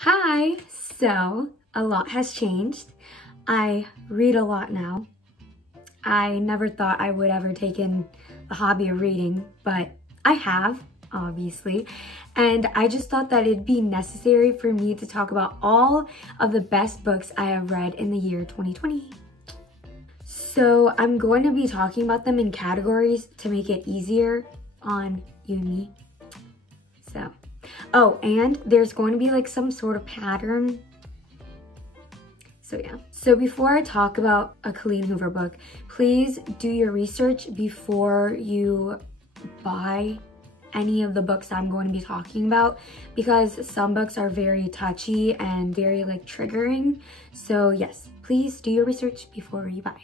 Hi! So, a lot has changed. I read a lot now. I never thought I would ever take in the hobby of reading, but I have, obviously. And I just thought that it'd be necessary for me to talk about all of the best books I have read in the year 2020. So I'm going to be talking about them in categories to make it easier on you and me. Oh, and there's going to be like some sort of pattern. So yeah. So before I talk about a Colleen Hoover book, please do your research before you buy any of the books I'm going to be talking about, because some books are very touchy and very like triggering. So yes, please do your research before you buy.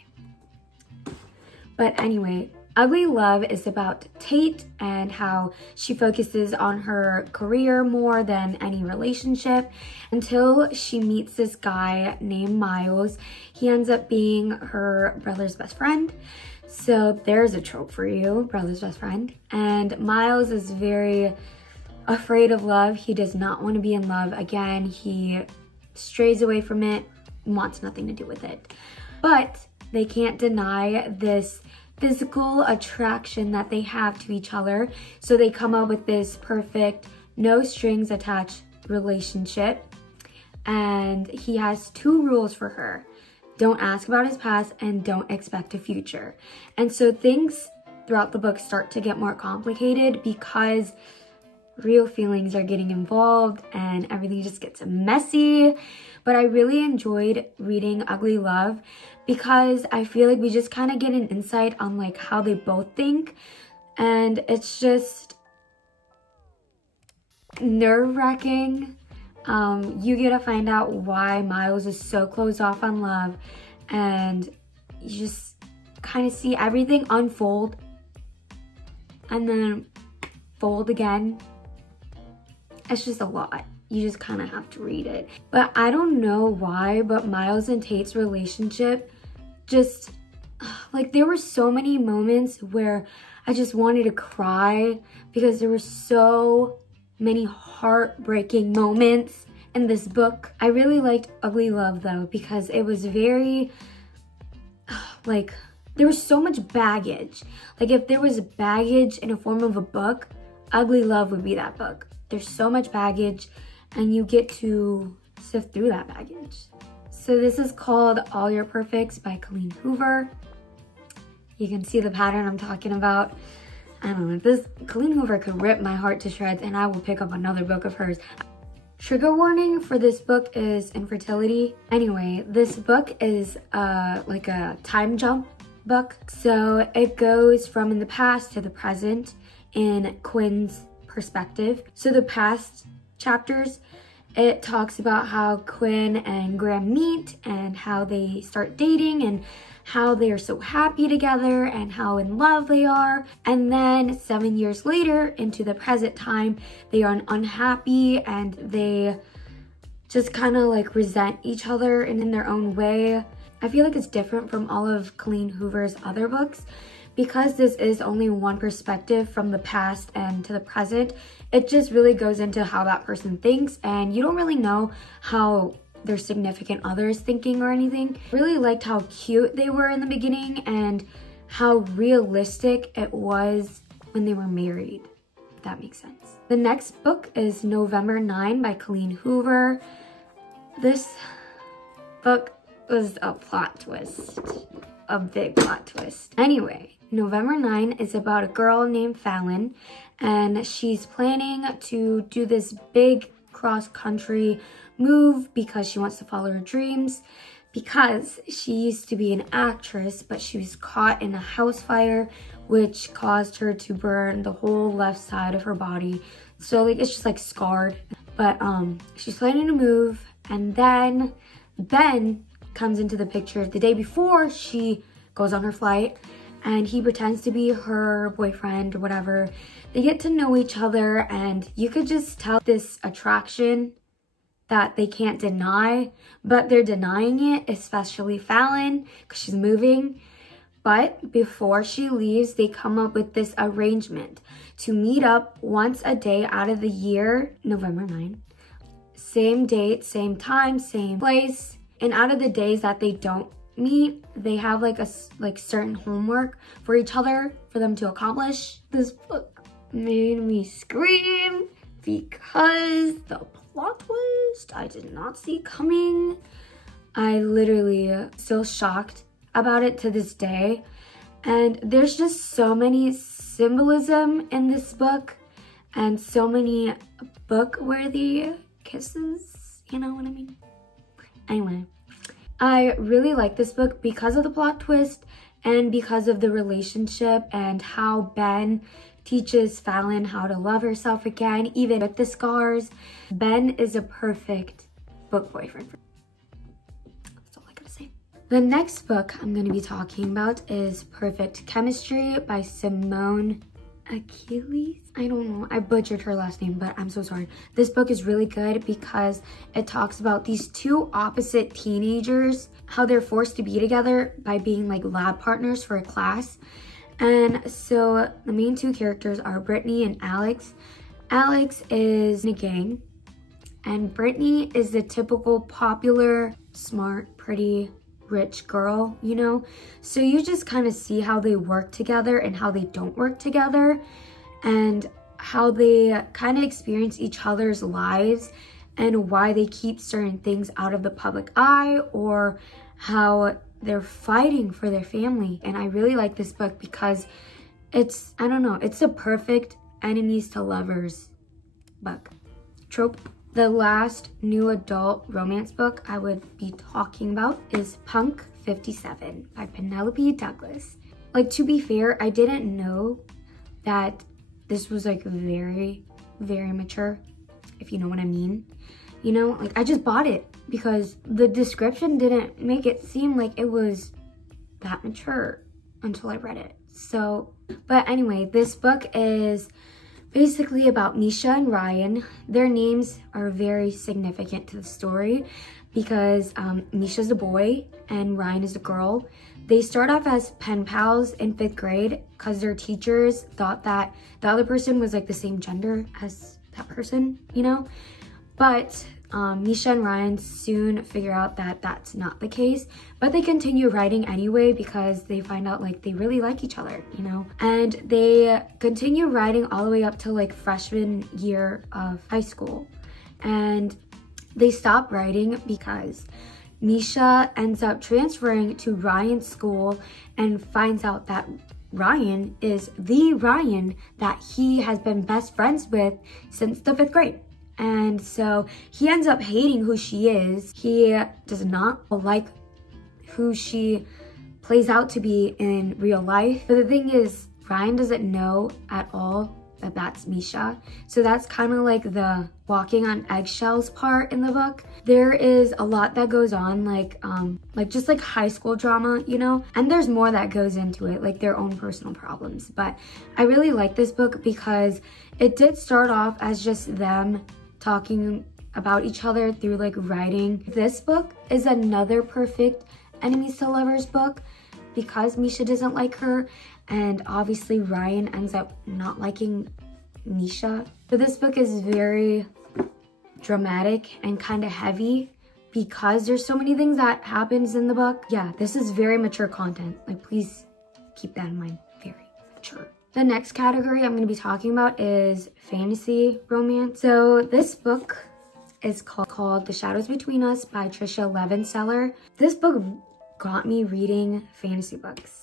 But anyway, Ugly Love is about Tate and how she focuses on her career more than any relationship until she meets this guy named Miles. He ends up being her brother's best friend. So there's a trope for you, brother's best friend. And Miles is very afraid of love. He does not want to be in love again. He strays away from it, wants nothing to do with it. But they can't deny this physical attraction that they have to each other. So they come up with this perfect, no strings attached relationship. And he has two rules for her. Don't ask about his past and don't expect a future. And so things throughout the book start to get more complicated because real feelings are getting involved and everything just gets messy. But I really enjoyed reading Ugly Love because I feel like we just kind of get an insight on like how they both think, and it's just nerve-wracking. You get to find out why Miles is so closed off on love, and you just kind of see everything unfold and then fold again. It's just a lot. You just kind of have to read it. But I don't know why, but Miles and Tate's relationship just, like, there were so many moments where I just wanted to cry because there were so many heartbreaking moments in this book. I really liked Ugly Love though because it was very, like, there was so much baggage. Like, if there was baggage in a form of a book, Ugly Love would be that book. There's so much baggage and you get to sift through that baggage. So this is called All Your Perfects by Colleen Hoover. You can see the pattern I'm talking about. I don't know, this Colleen Hoover could rip my heart to shreds and I will pick up another book of hers. Trigger warning for this book is infertility. Anyway, this book is like a time jump book. So it goes from in the past to the present in Quinn's perspective. So the past chapters, it talks about how Quinn and Graham meet and how they start dating and how they are so happy together and how in love they are. And then 7 years later into the present time, they are unhappy and they just kind of like resent each other and in their own way. I feel like it's different from all of Colleen Hoover's other books because this is only one perspective from the past and to the present. It just really goes into how that person thinks and you don't really know how their significant other is thinking or anything. Really liked how cute they were in the beginning and how realistic it was when they were married, if that makes sense. The next book is November 9 by Colleen Hoover. This book was a plot twist, a big plot twist. Anyway, November 9 is about a girl named Fallon and she's planning to do this big cross-country move because she wants to follow her dreams, because she used to be an actress but she was caught in a house fire which caused her to burn the whole left side of her body. So like it's just like scarred. But she's planning to move, and then Ben comes into the picture the day before she goes on her flight, and he pretends to be her boyfriend or whatever. They get to know each other and you could just tell this attraction that they can't deny, but they're denying it, especially Fallon, because she's moving. But before she leaves, they come up with this arrangement to meet up once a day out of the year, November 9, same date, same time, same place. And out of the days that they don't meet, they have like a certain homework for each other for them to accomplish. This book made me scream because the plot twist I did not see coming. I literally still shocked about it to this day. And there's just so many symbolism in this book and so many book-worthy kisses, you know what I mean? Anyway, I really like this book because of the plot twist and because of the relationship and how Ben teaches Fallon how to love herself again, even with the scars. Ben is a perfect book boyfriend for me. That's all I gotta say. The next book I'm going to be talking about is Perfect Chemistry by Simone Achilles. I don't know, I butchered her last name, but I'm so sorry. This book is really good because it talks about these two opposite teenagers, how they're forced to be together by being like lab partners for a class. And so the main two characters are Brittany and Alex. Alex is in a gang, and Brittany is the typical popular, smart, pretty, rich girl, you know? So you just kind of see how they work together and how they don't work together, and how they kind of experience each other's lives and why they keep certain things out of the public eye, or how they're fighting for their family. And I really like this book because it's, I don't know, it's a perfect enemies to lovers book trope. The last new adult romance book I would be talking about is Punk 57 by Penelope Douglas. Like, to be fair, I didn't know that this was like very, very mature, if you know what I mean. You know, like, I just bought it because the description didn't make it seem like it was that mature until I read it. So, but anyway, this book is basically about Misha and Ryan. Their names are very significant to the story because Misha's a boy and Ryan is a girl. They start off as pen pals in 5th grade because their teachers thought that the other person was like the same gender as that person, you know? But Misha and Ryan soon figure out that that's not the case, but they continue writing anyway because they find out like they really like each other, you know? And they continue writing all the way up to like freshman year of high school. And they stop writing because Misha ends up transferring to Ryan's school and finds out that Ryan is the Ryan that he has been best friends with since the 5th grade. And so he ends up hating who she is. He does not like who she plays out to be in real life. But the thing is, Ryan doesn't know at all that that's Misha. So that's kind of like the walking on eggshells part in the book. There is a lot that goes on, like just like high school drama, you know? And there's more that goes into it, like their own personal problems. But I really like this book because it did start off as just them talking about each other through like writing. This book is another perfect enemies to lovers book because Misha doesn't like her, and obviously Ryan ends up not liking Misha. So this book is very dramatic and kind of heavy because there's so many things that happens in the book. Yeah, this is very mature content. Like, please keep that in mind. Very mature. The next category I'm going to be talking about is fantasy romance. So this book is called The Shadows Between Us by Trisha Levenseller. This book got me reading fantasy books.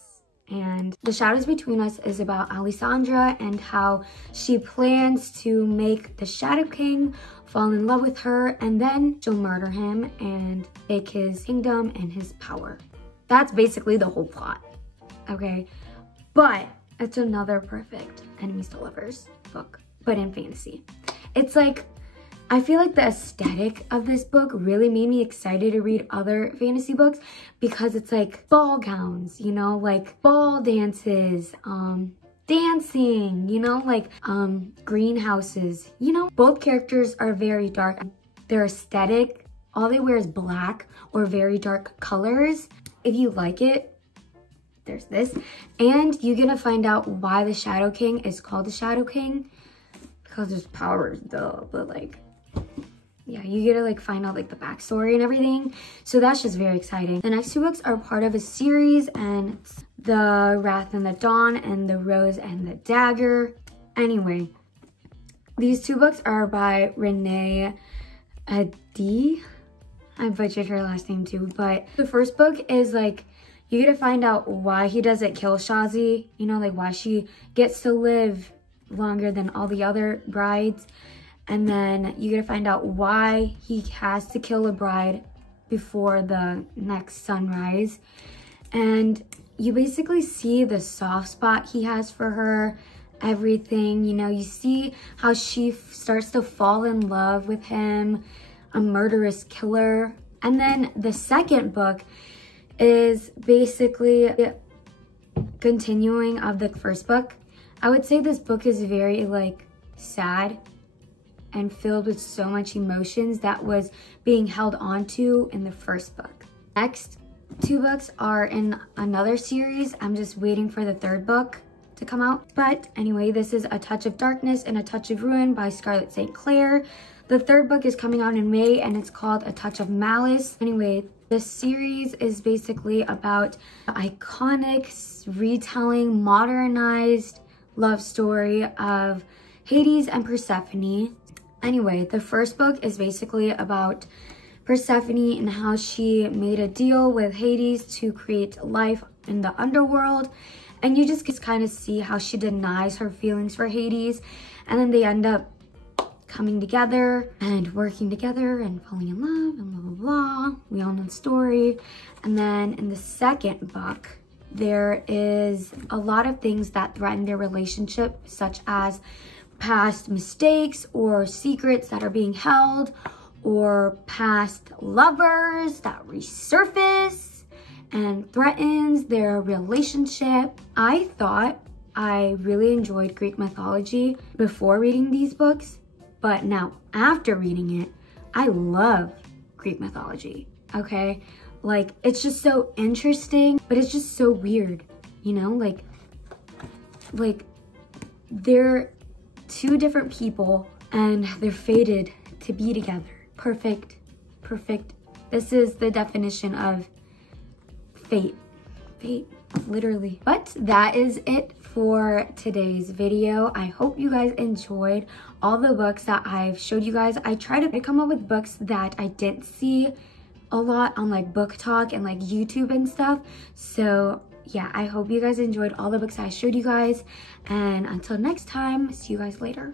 And The Shadows Between Us is about Alessandra and how she plans to make the Shadow King fall in love with her, and then she'll murder him and take his kingdom and his power. That's basically the whole plot, okay? But it's another perfect enemies to lovers book, but in fantasy. It's like, I feel like the aesthetic of this book really made me excited to read other fantasy books because it's like ball gowns, you know, like ball dances, dancing, you know, like greenhouses, you know. Both characters are very dark. Their aesthetic, all they wear is black or very dark colors. If you like it, there's this. And you're gonna find out why the Shadow King is called the Shadow King, because his powers, duh, but like, yeah, you get to like find out like the backstory and everything. So that's just very exciting. The next two books are part of a series, and it's The Wrath and the Dawn and The Rose and the Dagger. Anyway, these two books are by Renee Adi. I butchered her last name too, but the first book is like, you get to find out why he doesn't kill Shazi, you know, like why she gets to live longer than all the other brides. And then you get to find out why he has to kill a bride before the next sunrise. And you basically see the soft spot he has for her, everything, you know, you see how she starts to fall in love with him, a murderous killer. And then the second book is basically continuing of the first book. I would say this book is very like sad and filled with so much emotions that was being held onto in the first book. Next two books are in another series. I'm just waiting for the third book to come out. But anyway, this is A Touch of Darkness and A Touch of Ruin by Scarlett St. Clair. The third book is coming out in May, and it's called A Touch of Malice. Anyway, this series is basically about the iconic retelling, modernized love story of Hades and Persephone. Anyway, the first book is basically about Persephone and how she made a deal with Hades to create life in the underworld. And you just kind of see how she denies her feelings for Hades. And then they end up coming together and working together and falling in love and blah, blah, blah. We all know the story. And then in the second book, there is a lot of things that threaten their relationship, such as past mistakes or secrets that are being held, or past lovers that resurface and threatens their relationship. I thought I really enjoyed Greek mythology before reading these books, but now after reading it, I love Greek mythology, okay? Like, it's just so interesting, but it's just so weird, you know? Like they're two different people and they're fated to be together. Perfect. This is the definition of fate, literally. But that is it for today's video. I hope you guys enjoyed all the books that I've showed you guys. I try to come up with books that I didn't see a lot on like Book Talk and like YouTube and stuff. So yeah, I hope you guys enjoyed all the books I showed you guys, and until next time, see you guys later.